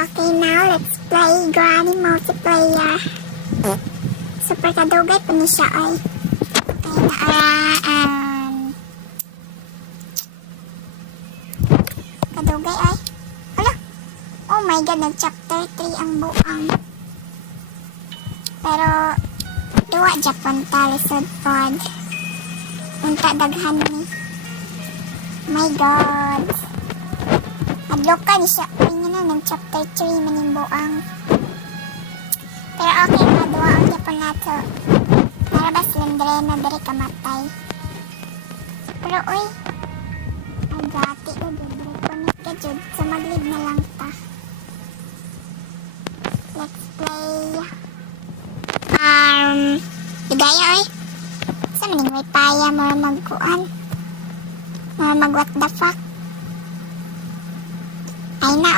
Okay, now let's play Granny Multiplayer. Super kadugay pa ni siya ay. Okay, naaraan. Kadugay ay. Hala. Oh my god, nag-chapter 3 ang buang. Pero, duwa Japan talisod pod. Unta daghan ni. My god. Madloka ni siya. Tingnan na, nag-chapter 3 manimbuang. Pero okay, maduwa ang Japan nato. Para ba silindrena dari kamatay. Pero uy, ay gati o dito. Connect ka jud. So mag-lead na lang ta. Let's play. Ligaya oy. Sa maning may paya mga magkuan. Mga mag what the fuck. Ay na